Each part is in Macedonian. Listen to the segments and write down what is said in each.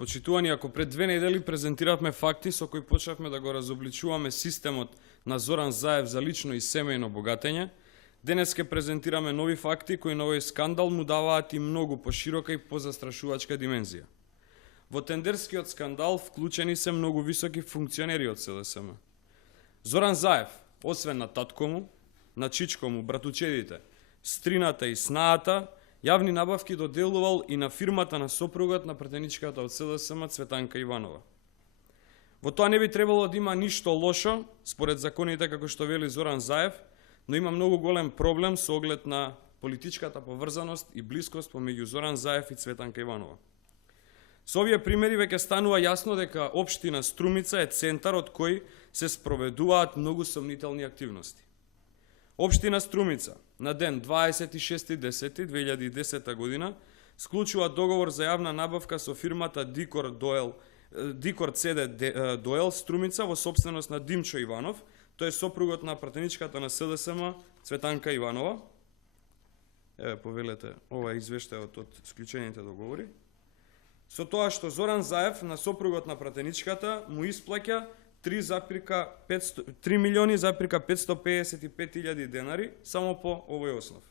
Почитувани, ако пред 2 недели презентиравме факти со кои почнавме да го разобличуваме системот на Зоран Заев за лично и семејно богатење, денес ќе презентираме нови факти кои на овој скандал му даваат и многу поширока и позастрашувачка димензија. Во тендерскиот скандал вклучени се многу високи функционери од СДСМ. Зоран Заев, освен на татко му, на чичко му, братучедите, стрината и снаата, јавни набавки доделувал и на фирмата на сопругот на претеничката од СДСМ Цветанка Иванова. Во тоа не би требало да има ништо лошо, според законите како што вели Зоран Заев, но има многу голем проблем со оглед на политичката поврзаност и блискост помеѓу Зоран Заев и Цветанка Иванова. Со овие примери веќе станува јасно дека општина Струмица е центар од кој се спроведуваат многу сомнителни активности. Општина Струмица на ден 26.10.2010 година склучува договор за јавна набавка со фирмата Дикор CD Доел Струмица во сопственост на Димчо Иванов, тој е сопругот на пратеничката на СДСМ Цветанка Иванова. Повелете ова извештајот од склучените договори. Со тоа што Зоран Заев на сопругот на пратеничката му исплаќа 3.555.000 денари само по овој основ.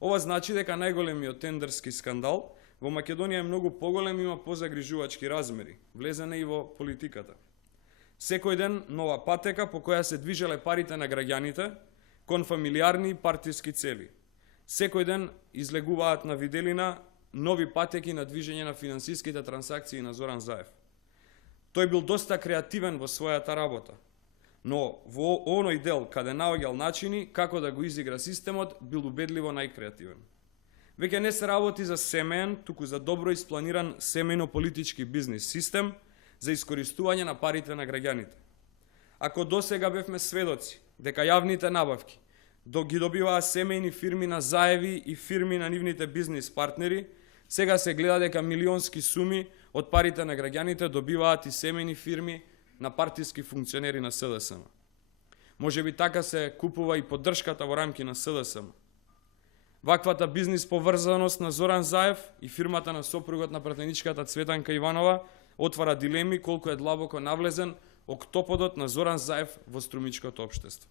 Ова значи дека најголемиот тендерски скандал во Македонија е многу поголем и има позагрижувачки размери, влезене и во политиката. Секој ден нова патека по која се движеле парите на граѓаните кон фамилиарни и партиски цели. Секој ден излегуваат на виделина нови патеки на движење на финансиските трансакции на Зоран Заев. Тој бил доста креативен во својата работа, но во оној дел каде наоѓал начини како да го изигра системот, бил убедливо најкреативен. Веќе не се работи за семеен, туку за добро испланиран семејно-политички бизнис систем за искористување на парите на граѓаните. Ако досега бевме сведоци дека јавните набавки ги добиваа семејни фирми на Заеви и фирми на нивните бизнис партнери, сега се гледа дека милионски суми од парите на граѓаните добиваат и семејни фирми на партиски функционери на СДСМ. Може би така се купува и поддршката во рамки на СДСМ. Ваквата бизнис поврзаност на Зоран Заев и фирмата на сопругот на пратеничката Цветанка Иванова отвара дилеми колку е длабоко навлезен октоподот на Зоран Заев во струмичкото општество.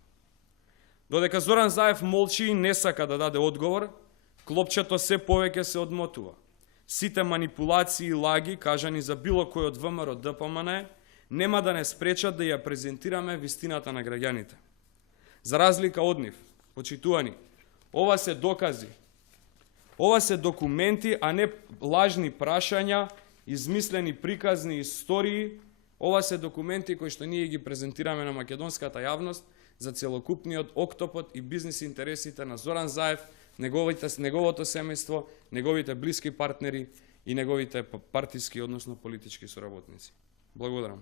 Додека Зоран Заев молчи и не сака да даде одговор, клопчето се повеќе се одмотува. Сите манипулации и лаги кажани за било кој од ВМРО ДПМН нема да не спречат да ја презентираме вистината на граѓаните. За разлика од нив, почитувани, ова се докази, ова се документи, а не лажни прашања, измислени приказни истории, ова се документи кои што ние ги презентираме на македонската јавност за целокупниот октопод и бизнис интересите на Зоран Заев, неговото семејство, неговите блиски партнери и неговите партиски, односно политички соработници. Благодарам.